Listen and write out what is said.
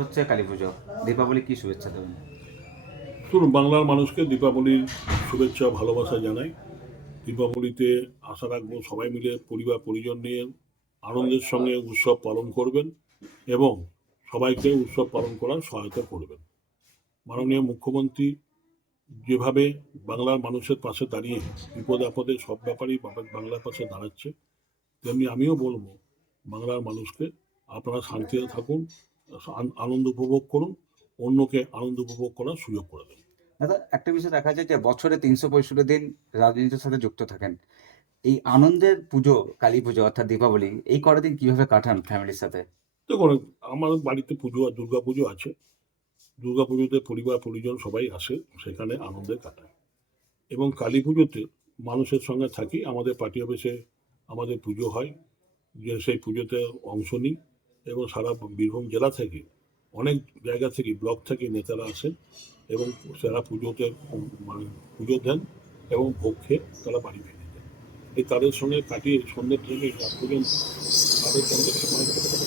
হচ্ছে কালী পুজো। দীপাবলি কি শুভেচ্ছা দেবেন? শুনুন, বাংলার মানুষকে দীপাবলির শুভেচ্ছা, ভালোবাসা জানাই। দীপাবলিতে আশা রাখব সবাই মিলে পরিবার, পরিজন নিয়ে আনন্দের সঙ্গে উৎসব পালন করবেন এবং সবাইকে উৎসব পালন করার সহায়তা করবেন। মাননীয় মুখ্যমন্ত্রী যেভাবে বাংলার মানুষের পাশে দাঁড়িয়ে বিপদ আপদে সব ব্যাপারেই বাংলার পাশে দাঁড়াচ্ছে, তেমনি আমিও বলব বাংলার মানুষকে আপনারা শান্তিতে থাকুন আনন্দ উপভোগ করুন অন্যকে আনন্দ উপভোগ করার সুযোগ করে দেন। দাদা একটা বিষয় দেখা যায় যে বছরে তিনশো পঁয়ষট্টি দিন রাজনীতির সাথে যুক্ত থাকেন। এই আনন্দের পুজো কালী পুজো অর্থাৎ দীপাবলি এই কটা দিন কীভাবে কাটান ফ্যামিলির সাথে? দেখুন আমার বাড়িতে পুজো আর দুর্গা পুজো আছে। দুর্গা পুজোতে পরিবার পরিজন সবাই আসে সেখানে আনন্দে কাটায়। এবং কালী পুজোতে মানুষের সঙ্গে থাকি আমাদের পার্টি অফিসে আমাদের পুজো হয়। যে সেই পুজোতে অংশ নিই। এবং সারা বীরভূম জেলা থেকে, অনেক জায়গা থেকে, ব্লক থেকে নেতারা আসেন এবং সারা পুজোতে মানে পুজো দেন এবং ভোগ খেয়ে তারা বাড়ি ফিরে যান এই তাদের সঙ্গে কাটিয়ে সন্ধ্যের থেকে তাদের সঙ্গে সময়।